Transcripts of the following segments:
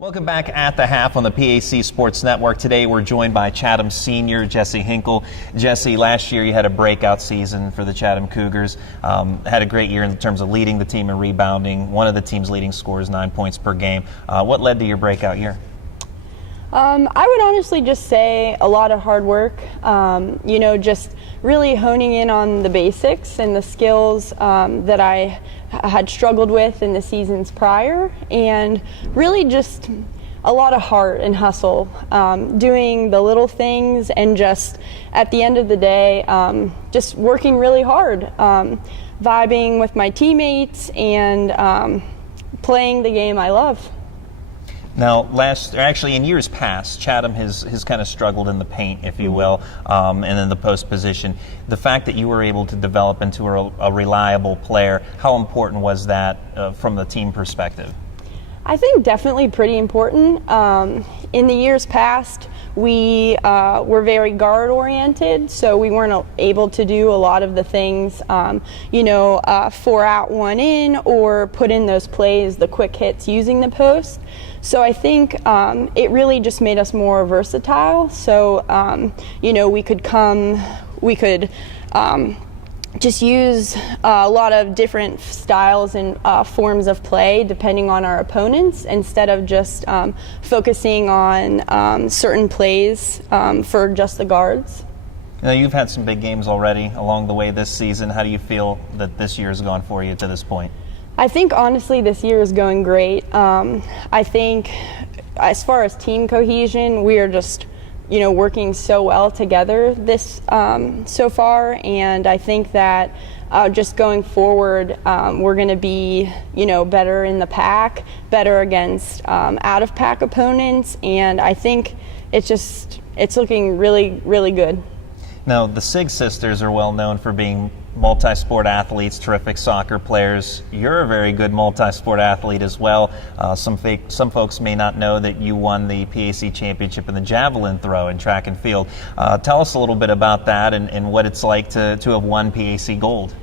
Welcome back at the half on the PAC Sports Network. Today we're joined by Chatham senior Jesse Hinkle. Jesse, last year you had a breakout season for the Chatham Cougars. Had a great year in terms of leading the team in rebounding. One of the team's leading scorers, 9 points per game. What led to your breakout year? I would honestly just say a lot of hard work, just really honing in on the basics and the skills that I had struggled with in the seasons prior, and really just a lot of heart and hustle, doing the little things, and just at the end of the day, just working really hard, vibing with my teammates, and playing the game I love. Now, in years past, Chatham has kind of struggled in the paint, if you will, and in the post position. The fact that you were able to develop into a reliable player, how important was that from the team perspective? I think definitely pretty important. In the years past, we were very guard-oriented, so we weren't able to do a lot of the things, 4 out, 1 in, or put in those plays, the quick hits using the post. So I think it really just made us more versatile. So, we could just use a lot of different styles and forms of play depending on our opponents, instead of just focusing on certain plays for just the guards. Now, you've had some big games already along the way this season. How do you feel that this year has gone for you to this point? I think honestly this year is going great. I think as far as team cohesion, we are just working so well together this so far, and I think that just going forward, we're going to be better in the PAC, better against out of PAC opponents, and I think it's looking really, really good. Now, the Sig sisters are well known for being multi-sport athletes, terrific soccer players. You're a very good multi-sport athlete as well. Some folks may not know that you won the PAC championship in the javelin throw in track and field. Tell us a little bit about that and what it's like to have won PAC gold.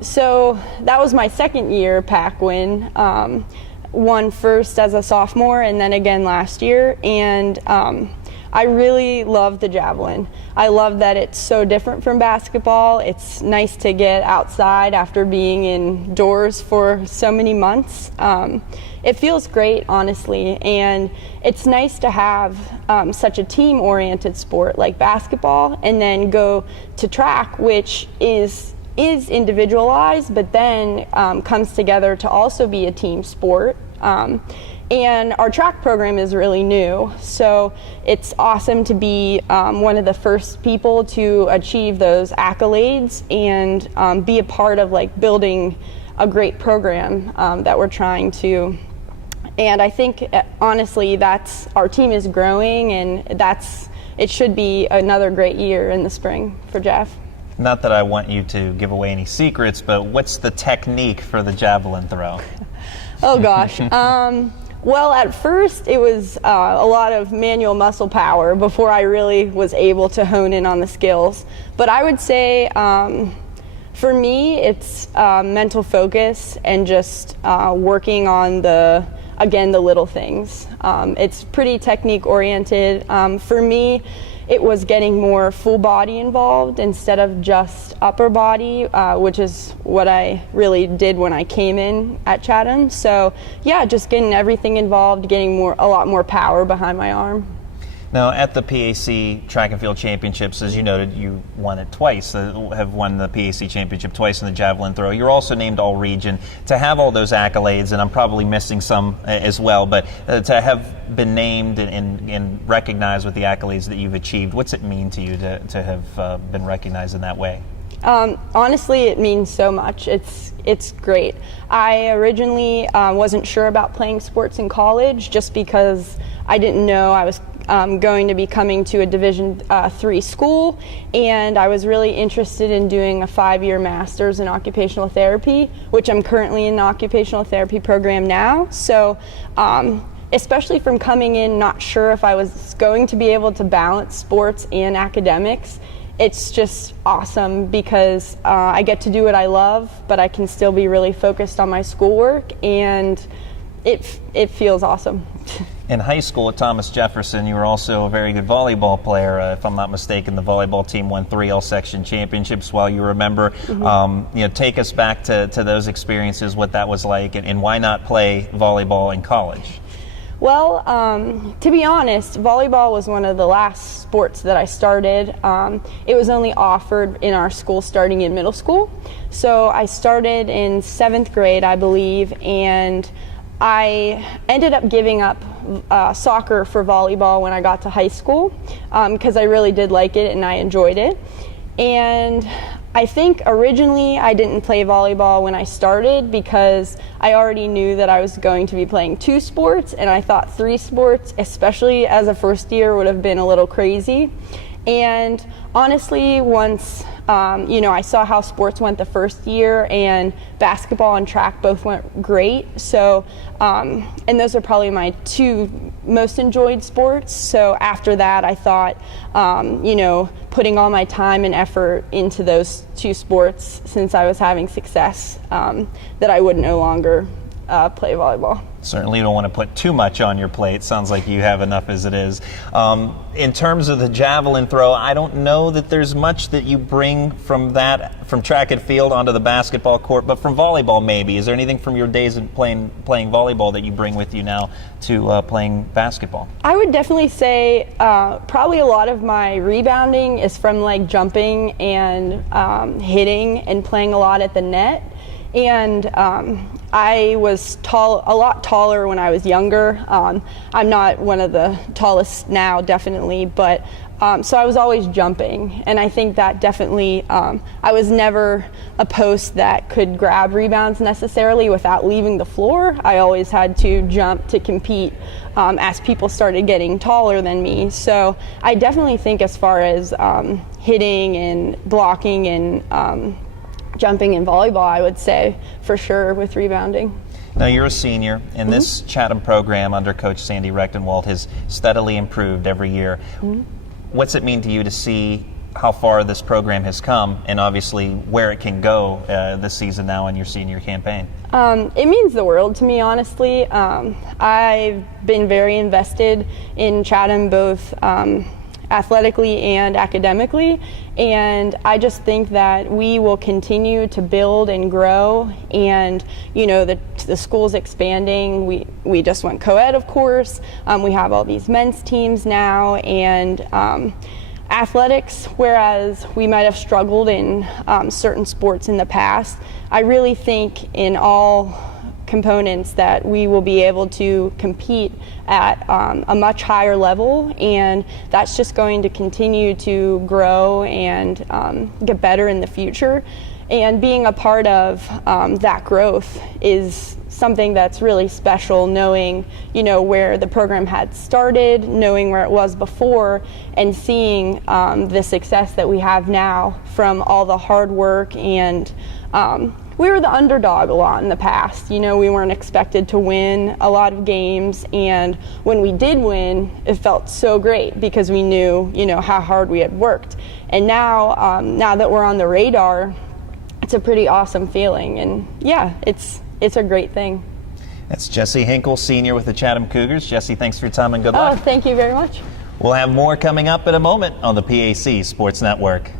So that was my second year PAC win. Won first as a sophomore and then again last year, and I really love the javelin. I love that it's so different from basketball. It's nice to get outside after being indoors for so many months. It feels great, honestly, and it's nice to have such a team-oriented sport like basketball, and then go to track, which is individualized, but then comes together to also be a team sport. And our track program is really new, so it's awesome to be one of the first people to achieve those accolades and be a part of building a great program that we're trying to. And I think honestly our team is growing, and it should be another great year in the spring for Jeff. Not that I want you to give away any secrets, but what's the technique for the javelin throw? Oh gosh. Well, at first it was a lot of manual muscle power before I really was able to hone in on the skills. But I would say for me it's mental focus and just working on the little things. It's pretty technique oriented. For me, it was getting more full body involved instead of just upper body, which is what I really did when I came in at Chatham. So yeah, just getting everything involved, getting a lot more power behind my arm. Now, at the PAC Track and Field Championships, as you noted, you won it twice, have won the PAC Championship twice in the javelin throw. You're also named All-Region. To have all those accolades, and I'm probably missing some as well, but to have been named and recognized with the accolades that you've achieved, what's it mean to you to have been recognized in that way? Honestly, it means so much. It's great. I originally wasn't sure about playing sports in college just because I didn't know I was going to be coming to a Division III school, and I was really interested in doing a 5-year master's in occupational therapy, which I'm currently in the occupational therapy program now. So especially from coming in not sure if I was going to be able to balance sports and academics, it's just awesome because I get to do what I love, but I can still be really focused on my schoolwork, and it feels awesome. In high school at Thomas Jefferson, you were also a very good volleyball player. If I'm not mistaken, the volleyball team won 3 all-section championships while you were a member. Take us back to those experiences, what that was like, and why not play volleyball in college? Well, to be honest, volleyball was one of the last sports that I started. It was only offered in our school starting in middle school. So I started in 7th grade, I believe, and I ended up giving up soccer for volleyball when I got to high school because I really did like it and I enjoyed it. And I think originally I didn't play volleyball when I started because I already knew that I was going to be playing 2 sports, and I thought 3 sports, especially as a first year, would have been a little crazy. And honestly, once I saw how sports went the first year, and basketball and track both went great. So, and those are probably my 2 most enjoyed sports. So after that, I thought, putting all my time and effort into those 2 sports, since I was having success, that I would no longer play volleyball. Certainly you don't want to put too much on your plate. Sounds like you have enough as it is. In terms of the javelin throw, I don't know that there's much that you bring from track and field onto the basketball court, but from volleyball maybe. Is there anything from your days of playing volleyball that you bring with you now to playing basketball? I would definitely say probably a lot of my rebounding is from like jumping and hitting and playing a lot at the net. And I was a lot taller when I was younger. I'm not one of the tallest now, definitely, but so I was always jumping, and I think that definitely, I was never a post that could grab rebounds necessarily without leaving the floor. I always had to jump to compete as people started getting taller than me. So I definitely think as far as hitting and blocking and jumping in volleyball, I would say for sure with rebounding. Now you're a senior, and this Chatham program under Coach Sandy Rechtenwald has steadily improved every year. What's it mean to you to see how far this program has come, and obviously where it can go this season now in your senior campaign? It means the world to me, honestly. I've been very invested in Chatham, both athletically and academically, and I just think that we will continue to build and grow, and the school's expanding. We just went co-ed, of course. We have all these men's teams now, and athletics, whereas we might have struggled in certain sports in the past, I really think in all components that we will be able to compete at a much higher level, and that's just going to continue to grow and get better in the future. And being a part of that growth is something that's really special, knowing where the program had started, knowing where it was before, and seeing the success that we have now from all the hard work. And we were the underdog a lot in the past. We weren't expected to win a lot of games, and when we did win, it felt so great because we knew, how hard we had worked. And now, now that we're on the radar, it's a pretty awesome feeling, and yeah, it's a great thing. That's Jesse Hinkle, senior with the Chatham Cougars. Jesse, thanks for your time and good luck. Oh, thank you very much. We'll have more coming up in a moment on the PAC Sports Network.